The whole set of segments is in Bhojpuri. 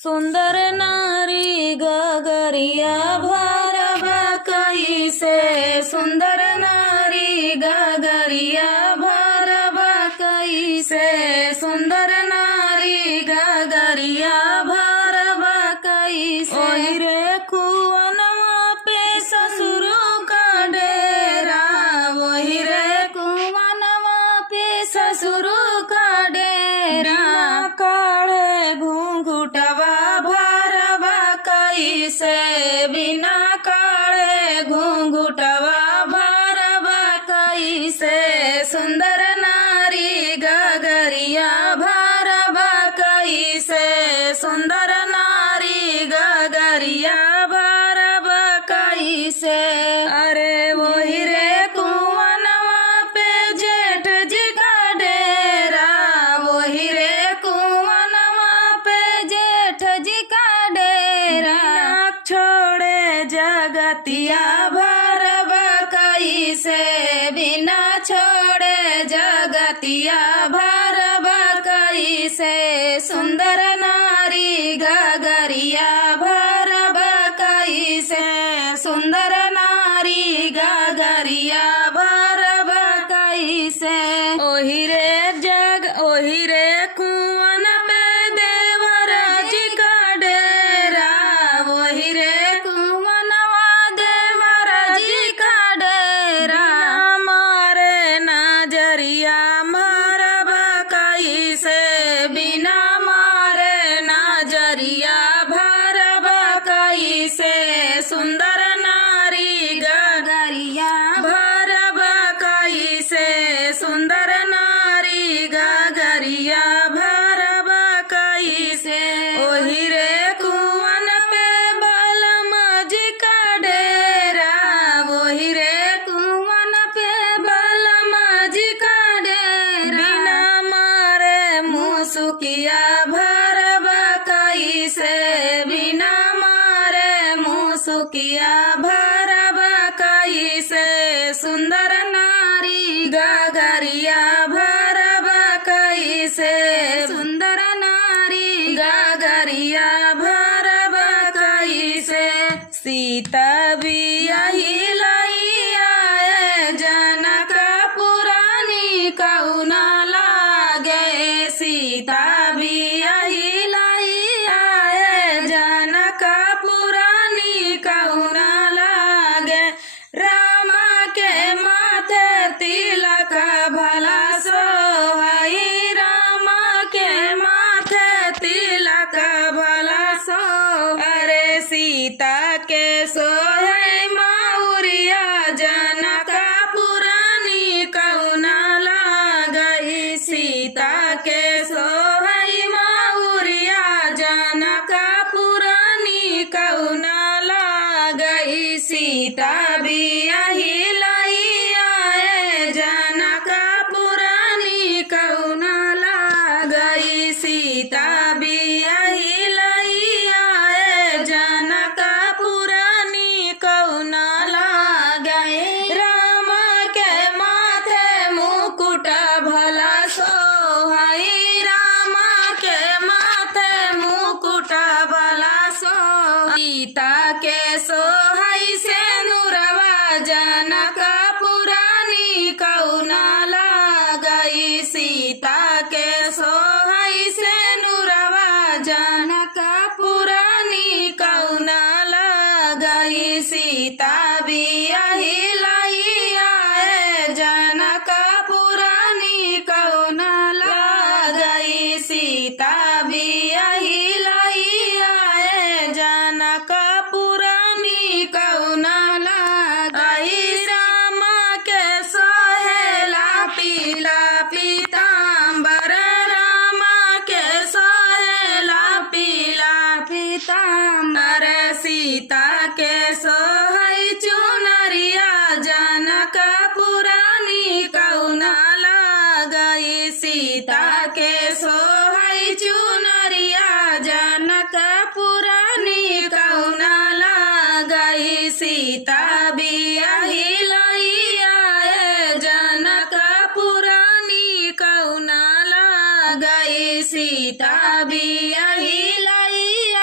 सुंदर नारी गगरिया भरबा कैसे, सुंदर नारी गगरिया भरबा कैसे, सुंदर नारी गगरिया भरबा कैसे। ओहि रे कुवनवा पे ससुर का डेरा, वही रे कुवनवा पे ससुर का डेरा। काढ़े घूंघटवा भरबा कैसे, बिना काढ़े घूंघटवा भरबा कैसे। सुंदर नारी गगरिया भरबा कैसे, सुंदर नारी गगरिया भरबा कैसे। अरे वही रे कुवनवा पे जेठ जी का डेरा, वही रे कुवनवा पे जेठ जी का डेरा। छोड़े जगतिया भरबा कैसे, बिना छोड़े जगतिया भरबा कैसे। सुंदर नारी गगरिया भरबा कैसे, सुंदर नारी गगरिया भरबा कैसे। ओहि रे कुवन पे देवर जी का डेरा, वही रे कुवनवा देवर जी का डेरा। मारे नजरिया भरबा कैसे, बिना मारे नजरिया भरबा कैसे। सुंदर नारी गगरिया भरबा कैसे, सुंदर नारी गगरिया भरबा कैसे। ओहि रे कुवन पे बलम जी का डेरा, वही रे कुवन पे बलम जी का डेरा। बिना मारे मुसुकिया भरबा कैसे, बिना मारे मुसुकिया भरबा कैसे। सुंदर नारी गगरिया भरबा कैसे, सुंदर नारी गगरिया भरबा कैसे। सीता बियाही लैया जनक पुरानी कौना लागे, सीता बियाही लैया जनक पुरानी कौना लागे। रामा के माथे तिलक भला सोहाई, रामा के माथे तिलक भला सो। अरे सीता के सोहे माउरिया जनक पुरानी कौना लागई, सीता के सोहे माउरिया जनक पुरानी कौना लागई। सीता बियाही लैया जनक पुरानी कौना लागई, सीता बियाही लैया जनक पुरानी कौना लागई। रामा के माथे मुकुट भला सोहाई, रामा के माथे मुकुट भला सो। सीता के सोहाई से नुरवा जनक पुरानी कौना लागई, सीता के सोहाई से नुरवा जनक पुरानी कौना लागई। सीता बियाही लैया जनक पुरानी कौना लागई, सीता बियाही लैया जनक पुरानी कौना लागई। रामा के सोहेला पीला पीतांबर, रामा के सोहेला पीला पीतांबर। सीता के सोहई चुनरिया जनक पुरानी कौना लागई, सीता के सोहई चुनरिया जनक पुरानी कौना लागई। सीता बियाही लैया जनक पुरानी कौना लागई, सीता बियाही लैया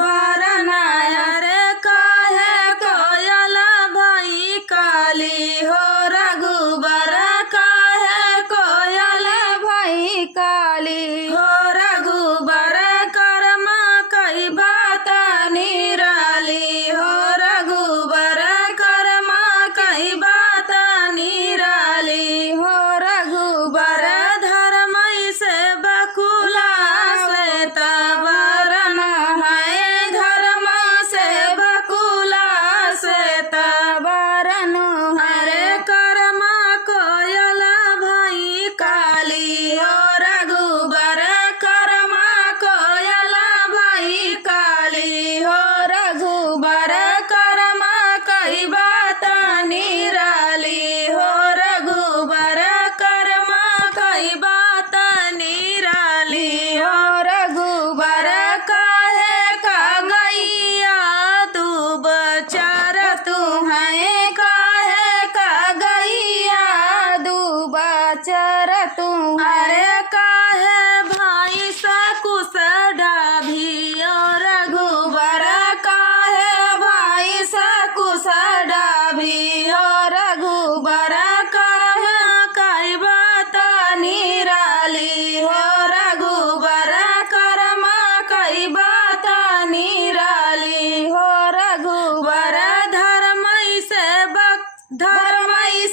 भरनाया रे काहे कोयल भई काली हो रघुबर काहे कोयल भई काली हो रघुबर कर्म कई बात निराली हो रघुबर कर्म कई बात निराली हो रघुबर धर्म से बकुला से तवरन है धर्म से बकुला से तवरन हरे कर्म कोयल भई काली हो रघुबर कर्म कोयल भई काली हो रघुबर कर्म कई बात निराली हो रघुबर कर्म कई बात निराली हो रघुबर काहे का गैया तू बचर तू है काहे का गैया दू बचर तू अरे काहे भाई सकुस डाभी और रघुबर काहे भाई सकुस डाभी और रघुबर कर्म कई बात निराली हो रघुबर कर्म कई बात निराली हो रघुबर धर्म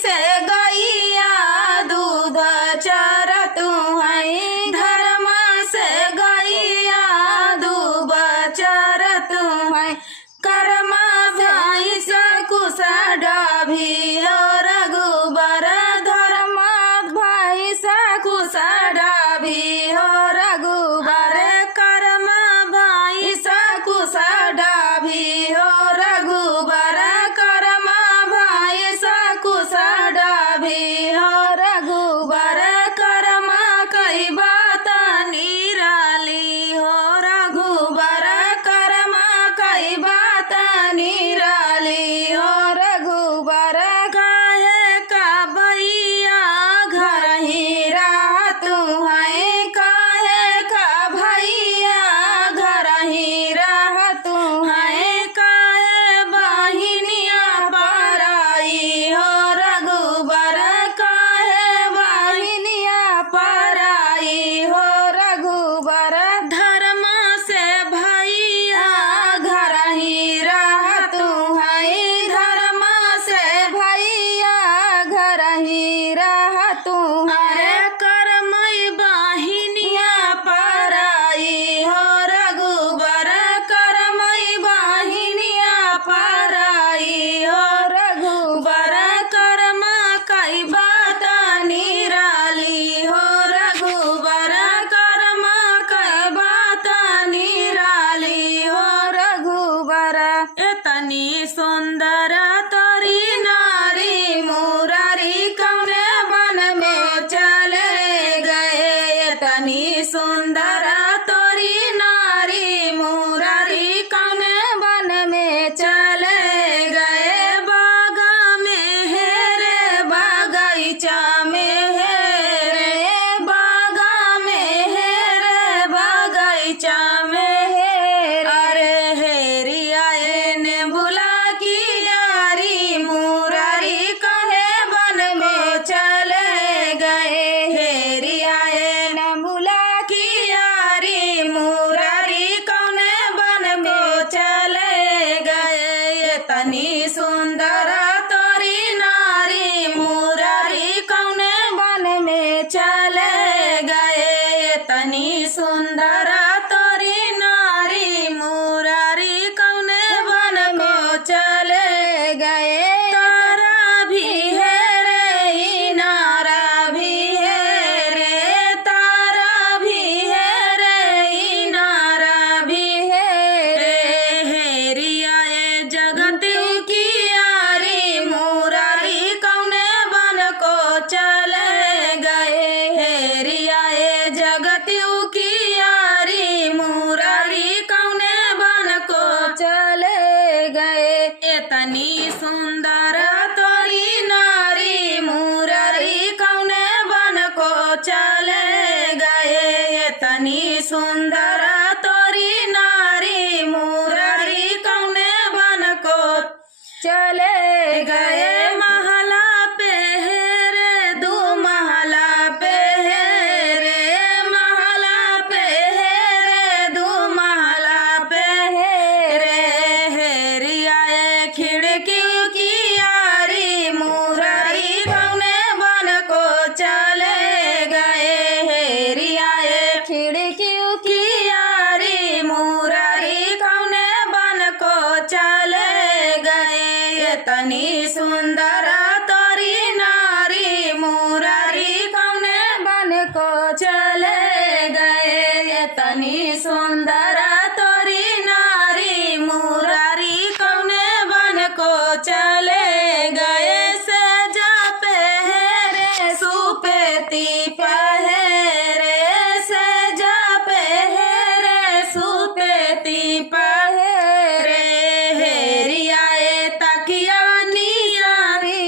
से गैया दूध चर तू है धर्म से गैया दूध चर तू है कर्म भाई से कुश डाभी हो रघुबर धर्म भाई से कुश डाभी हो रघुबर कर्म भाई से कुश डाभी हो रघुबर कर्म भाई से कुश डाभी हो रघुबर कर्म कई बात निराली हो रघुबर कर्म कई बात निराली हो रघुबर काहे का भैया घर ही रह तू है काहे का भैया घर ही रह तू है काहे बहिनिया पराई हो रघुबर काहे बहिनिया पराई हो रघुबर धर्म से भैया घर ही रह तू है धर्म से भैया घर ही रह तू है कर्म बहिनिया पराई हो रघुबर कर्म बहिनिया पराई हो रघुबर कर्म कई बात निराली हो रघुबर कर्म कई बात निराली हो रघुबर इतनी सुंदर तोरी नारी मुरारी कौने वन में चले गए इतनी सुंदर तोरी नारी मुरारी कौने वन में चले गए बाग में है रे बगीचा में है रे बाग में है रे बगीचा में है अरे हेरिया ने बुला की यारी मुरारी कहे वन में चले गए हेरिया ने बुला की यारी मुरारी कौने वन में चले गए तनी सुंदर तोरी नारी मुरारी कौने वन में चले गए तनी सुंदर तोरी नारी मुरारी कौने वन में चले गए तारा भी है रे ई नारा भी है रे तारा भी है रे ई नारा भी है रे हेरिया जगत की यारी मुरारी कौने बन को चले गए हेरिया जगत की यारी मुरारी कौने बन को चले गए इतनी सुंदर तोरी नारी मुरारी कौने बन को चले गए इतनी सुंदर तोरी नारी चले गए महला पे रे दू महला पे रे महला पे रे दू महला पे रे हेरियाए खिड़की की यारी मुरारी कौने बन को चले गए हेरियाए खिड़की की यारी मुरारी कौने बन को चले गए तनी सुंदर तोरी नारी मुरारी कौने बन को चले गए तनी सुंदर तोरी नारी मुरारी कौने बन को चले गए से जा पहरे सुपेती पहरे से जा पहरे सुपेती पहरे हेरियाए तकिया निशानी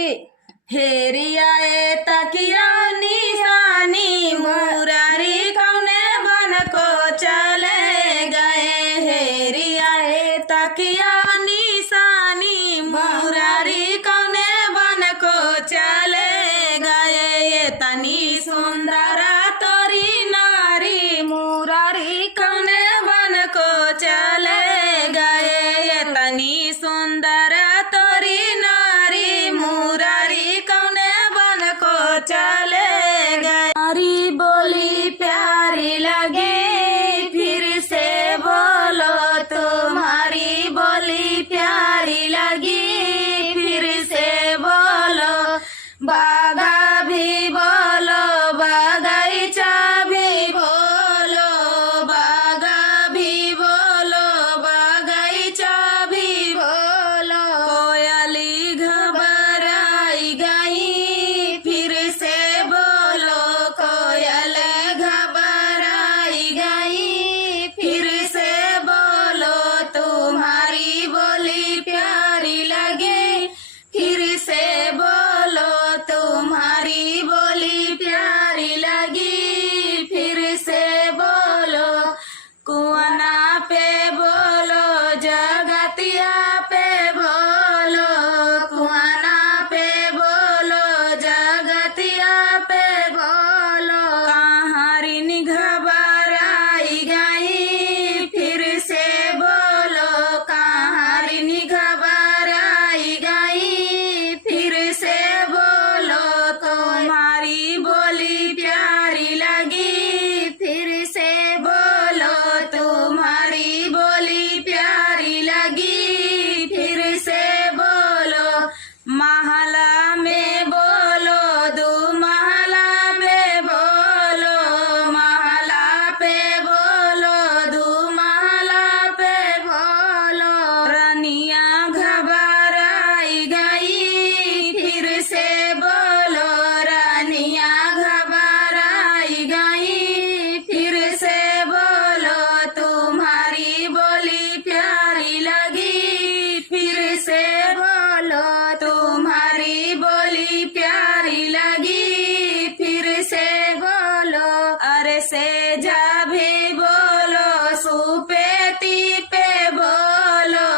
हेरियाए तकिया निशानी मुरारी कौने बन को चले गए हेरियाए तकिया निशानी मुरारी कौने बन को चले गए तनी सुंदर तोरी नारी मुरारी कौने बन को चले गए तनी सुंदर तोरी नारी मुरारी कौने बन को चले गए नारी बोली प्यारी लगी फिर से बोलो तुम्हारी बोली प्यारी लगी फिर से बोलो बागा भी बोलो बगीचा भी बोलो बागा भी बोलो बगीचा भी बोलो कोयली घबराई गई फिर से बोलो कोयल घबराई गई फिर से बोलो तुम्हारी बोली प्यारी लगी फिर से बोलो तुम्हारी बोली प्यारी लगी फिर से बोलो कुआना पे बोलो जगतिया पे बोलो कुआना पे बोलो जगतिया पे बोलो कहारी घबराई गई फिर से बोलो कहारी घबराई गई फिर से बोलो तुम्हारी बोली प्यारी लगी फिर से बोलो तुम्हारी बोली प्यारी लगी फिर से बोलो महला में बोलो दू महला पे बोलो महला पे बोलो दू महला पे बोलो रनिया घबराई गई फिर से बोलो रानिया घबराई गई फिर से बोलो तुम्हारी बोली प्यारी लगी फिर से बोलो तुम्हारी बोली प्यारी लगी फिर से बोलो अरे से जा भी बोलो सुपेती पे बोलो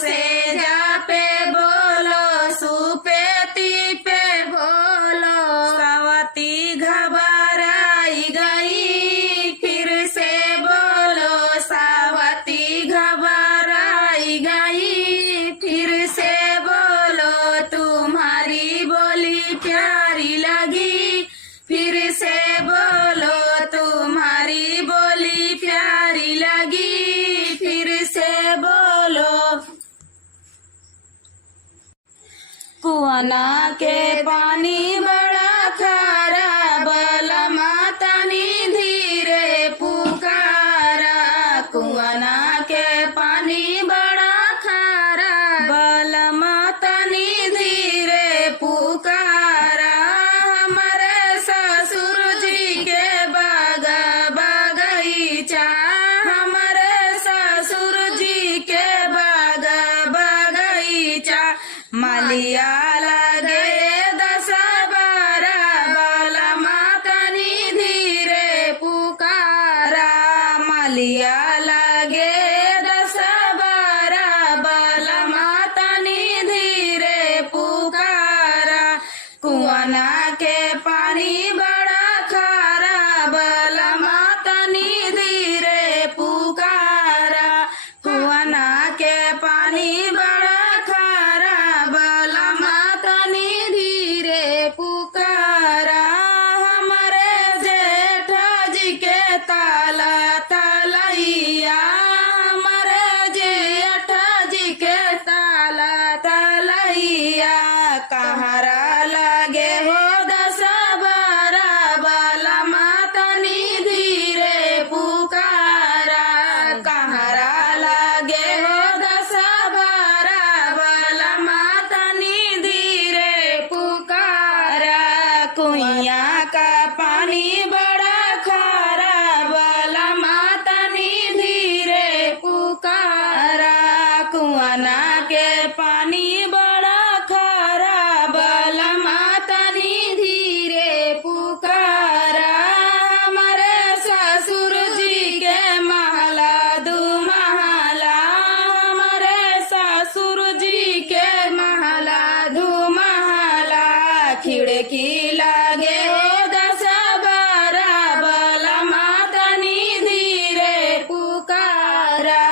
से जा पे बोलो सुपेती पे बोलो सवती घबराई गई फिर से बोलो सावती घबराई गई फिर से बोलो तुम्हारी बोली प्यारी लगी फिर से बोलो तुम्हारी बोली प्यारी लगी फिर से बोलो कुआना के पानी बड़ा खारा बलमा तनी धीरे पुकारा कुआना के पानी बड़ा खारा बलमा तनी धीरे पुकारा हमारे ससुर जी के बागा बगीचा हमारे ससुर जी के बागा बगीचा मालिया लगे 10-12 बलमा तनी धीरे पुकारा मालिया लगे 10-12 बलमा तनी धीरे के पानी बड़ा खारा बलमा तनी धीरे पुकारा हमारे जेठ जी के ताला तलैया हमारे जेठ जी के ताला तलैया कहरा लगे हो दस बारा बलमा तनी धीरे पुकारा कहरा लगे हो दस बारा बलमा तनी धीरे पुकारा कुइया का पानी बड़ा खारा बलमा तनी धीरे पुकारा कुआना के पानी बड़ा खारा बलमा तनी धीरे पुकारा हमारे ससुर जी के महला दू महला हमारे ससुर जी के महला दू महला खिड़की लागे हो दस बारा बलमा तनी धीरे पुकारा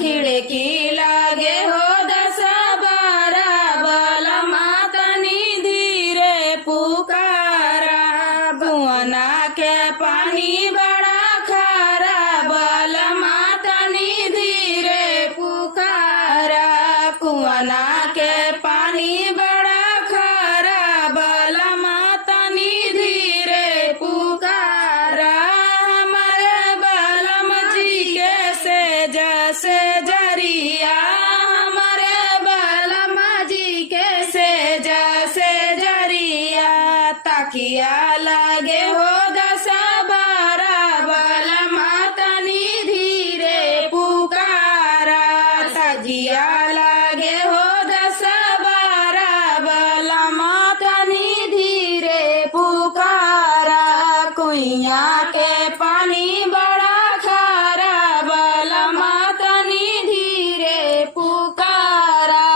खिड़की लागे हो दस बारा बलमा तनी धीरे पुकारा कुआना के पानी बड़ा खारा बलमा तनी धीरे पुकारा कुआना के पानी बड़ा खारा बलमा तनी धीरे पुकारा हमारे बलम जी के से जरिया हमारे बलम जी के से जरिया तकिया लगे हो दस बारा बलमा तनी धीरे पुकारा तजिया लगे हो दस बारा बलमा तनी धीरे पुकारा कुइया के पानी बड़ा खारा बलमा तनी धीरे पुकारा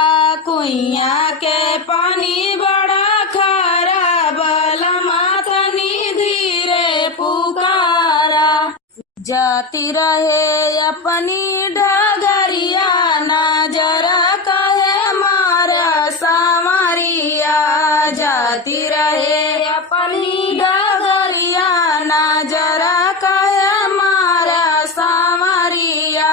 कुइया के पानी बड़ा खारा बलमा तनी धीरे पुकारा जाती रहे अपनी डगरिया नजरा कहे मारा सामरिया जाती रहे अपनी डगरिया नजरा कहे मारा सामरिया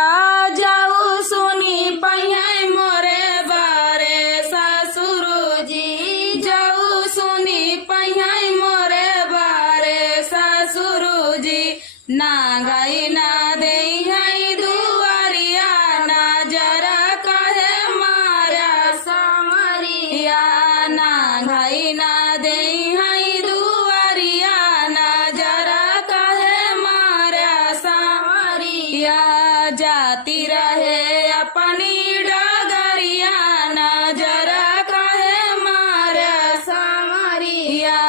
जाऊ सुनी पहिया मोरे बारे ससुर जी जाऊ सुनी पहिया मोरे बारे ससुर जी ना गई ना दे दुआरिया नजरा कहे मारा सामरिया ना गई ना दे दुआरिया नजरा कहे मारा सामरिया जाती रहे अपनी डगरिया नजरा कहे मारा सामरिया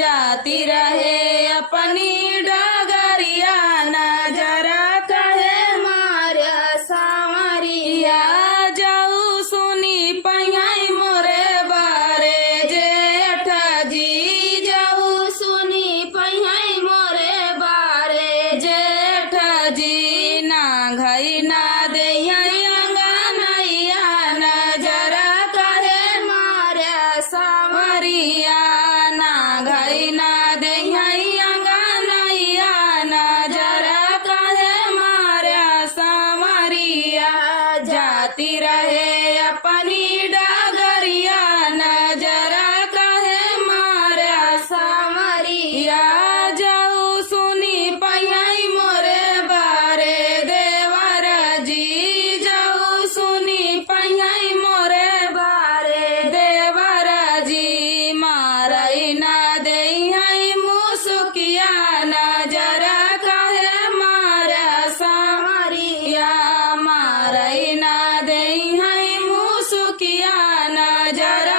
जाती रहे अपनी डगरिया नजरा कहे मारा सामरिया जाऊ सुनी पहिया मोरे बारे जेठ जी जाऊ सुनी पहिया मोरे बारे जेठ जी ना घई ना दे अंगनैया नजरा कहे मारा सामरिया ना घई ना दे अंगनैया नजरा कहे मारा सामरिया जाती रहे अपनी डगरिया नजरा कहे मारा सामरिया जाऊ सुनी पहिया मोरे बारे देवर जी जाऊ सुनी पहिया मोरे बारे देवर जी मारई ना दे मुसुकिया नजरा कहे मारा सामरिया मारई ना दे मुसुकिया नजरा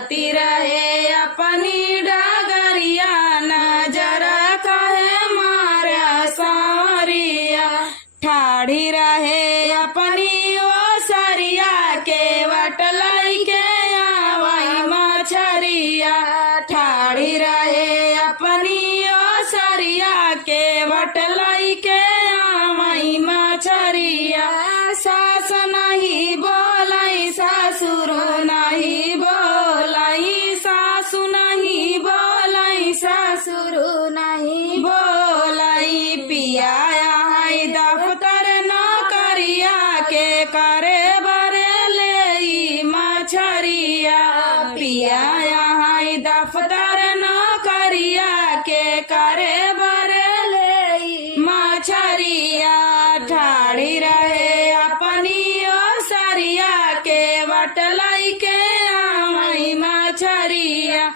जाती रहे अपनी डगरिया नजर कहे मारा सांवरिया ठाड़ी रहे अपनी ओसरिया के वटलई के आवाई मछरिया ठाड़ी रहे अपनी ओसरिया के वटलई के आवाई मछरिया सास नहीं बोलाई सासुर नहीं बोलाई सासु नहीं बोलाई सासुर नहीं बोलाई पिया आई दफ्तर नौकरिया के करे बरे ले मछरिया पिया आई दफ्तर नौकरिया के करे बरे ले मछरिया ठाड़ी रहे अपनी ओसरिया के वटलई के आमई मछरिया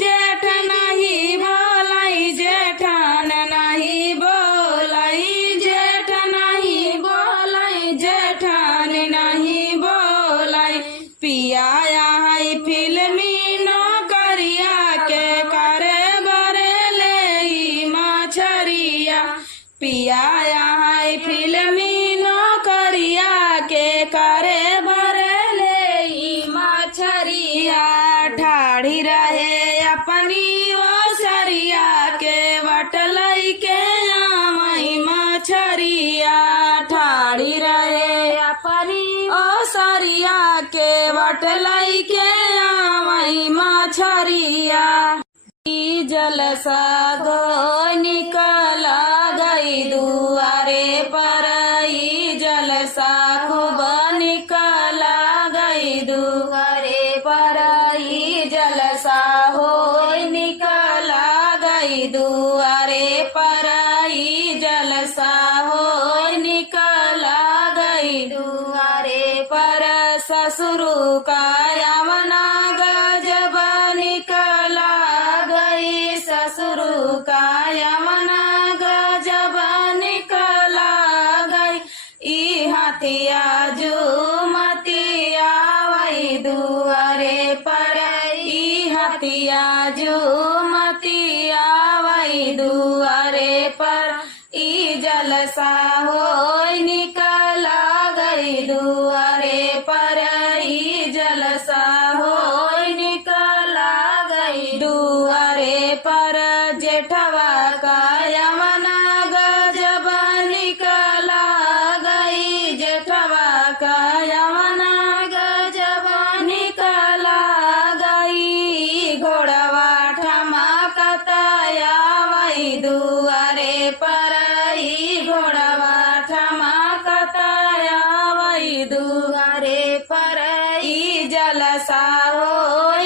जेठ नहीं बोलाई जेठान नहीं बोलाई जेठ नहीं बोलाई जेठान नहीं बोलाई पिया आई फिल्मी नौकरिया के करे बरे ले मछरिया पिया आई फिल्मी नौकरिया के करे भरे ले मछरिया ठाड़ी रहे अपनी ओसरिया के वटलई के आमई मछरिया ठाड़ी रहे अपनी ओसरिया के वटलई के आमई मछरिया जलसा गो निकला गई दुआरे पर जलसा खूब निकला गई दुआरे पर जलसा हो निकला गई दुआरे पर जलसा हो निकला गई दुआरे पर ससुर का यमना गजब निकला गई ससुर का यमना गजब निकला गई ई हाथिया जो मतिया वही दुआरे पर ई हाथिया जो मतिया वही दुआरे पर ई जलसा हो निकला गई दुआरे पर ई जलसा हो निकला गई दुआरे पर जेठवा का यमना गजब निकला गई जेठवा का यमना गजब निकला गई घोड़वा ठमाकताया वही दुआरे पर घोड़वा ठमाकताया वही दुआरे पर जलसा हो